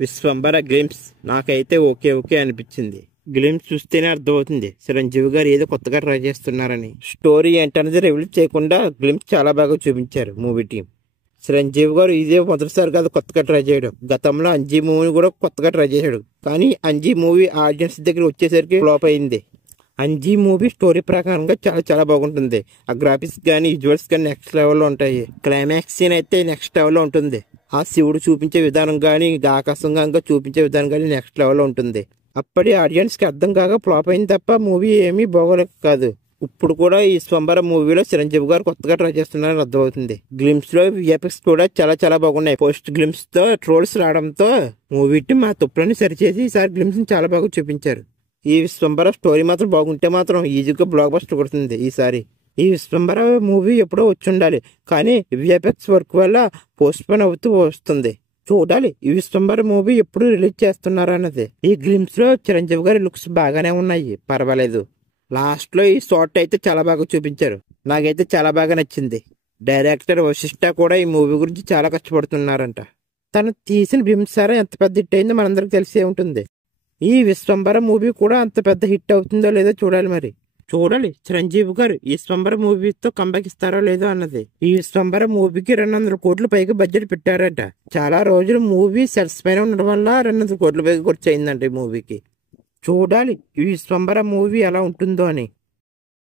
Vishwambhara glimpse నాకైతే okay okay అనిపించింది. Glimpse చూస్తేనే అర్థమవుతుంది చిరంజీవి గారు ఏదో కొత్తగా ట్రై చేస్తున్నారని. స్టోరీ ఏంటనేది రివీల్ చేయకుండా గ్లిమ్స్ చాలా బాగా చూపించారు మూవీ టీం. చిరంజీవి గారు ఇదే మొదటిసారి కాదు కొత్తగా ట్రై చేయడం. గతంలో అంజీ మూవీ కూడా కొత్తగా ట్రై చేశాడు, కానీ అంజీ మూవీ ఆడియన్స్ దగ్గర వచ్చేసరికి ఫ్లాప్ అయింది. అంజీ మూవీ స్టోరీ ప్రకారంగా చాలా చాలా బాగుంటుంది. ఆ గ్రాఫిక్స్ కానీ విజువల్స్ కానీ నెక్స్ట్ లెవెల్లో ఉంటాయి. క్లైమాక్స్ సీన్ అయితే నెక్స్ట్ లెవెల్లో ఉంటుంది. ఆ శివుడు చూపించే విధానం కానీ ఆకాశంగా చూపించే విధానం కానీ నెక్స్ట్ లెవెల్లో ఉంటుంది. అప్పటి ఆడియన్స్కి అర్థం కాక ఫ్లాప్ అయింది తప్ప మూవీ ఏమీ బాగోలేక కాదు. ఇప్పుడు కూడా ఈ స్వంబర మూవీలో చిరంజీవి గారు కొత్తగా ట్రై చేస్తున్నారని అర్థమవుతుంది. గ్లిమ్స్ లో విఎఫ్ఎక్స్ కూడా చాలా చాలా బాగున్నాయి. పోస్ట్ గ్లిమ్స్ తో ట్రోల్స్ రావడంతో మూవీ టీం మా తప్పులని సరిచేసి ఈసారి గ్లిమ్స్ ని చాలా బాగా చూపించారు. ఈ విశ్వంబర స్టోరీ మాత్రం బాగుంటే మాత్రం ఈజీగా బ్లాక్ బస్టర్ కొడుతుంది ఈసారి. ఈ విశ్వంబర మూవీ ఎప్పుడో వచ్చి ఉండాలి, కానీ విఎఫ్ఎక్స్ వర్క్ వల్ల పోస్ట్ పోన్ అవుతూ వస్తుంది. చూడాలి ఈ విశ్వంబర మూవీ ఎప్పుడు రిలీజ్ చేస్తున్నారు అన్నది. ఈ గ్లిమ్స్ లో చిరంజీవి గారి లుక్స్ బాగానే ఉన్నాయి, పర్వాలేదు. లాస్ట్ లో ఈ షార్ట్ అయితే చాలా బాగా చూపించారు, నాకైతే చాలా బాగా నచ్చింది. డైరెక్టర్ వశిష్ఠ కూడా ఈ మూవీ గురించి చాలా కష్టపడుతున్నారంట. తను తీసిన బింసారా ఎంత పెద్ద హిట్ అయిందో మనందరికి తెలిసే ఉంటుంది. ఈ విశ్వంబర మూవీ కూడా అంత పెద్ద హిట్ అవుతుందో లేదో చూడాలి. మరి చూడాలి చిరంజీవి గారు ఈ విశ్వంబర మూవీతో కంబ్యాక్ ఇస్తారో లేదో అన్నది. ఈ విశ్వంబర మూవీకి 200 కోట్ల పైగా బడ్జెట్ పెట్టారట. చాలా రోజులు మూవీ సెట్స్ పైన ఉండడం వల్ల 200 కోట్ల పైగా ఖర్చు అయిందంట ఈ మూవీకి. చూడాలి ఈ విశ్వంబర మూవీ ఎలా ఉంటుందో అని.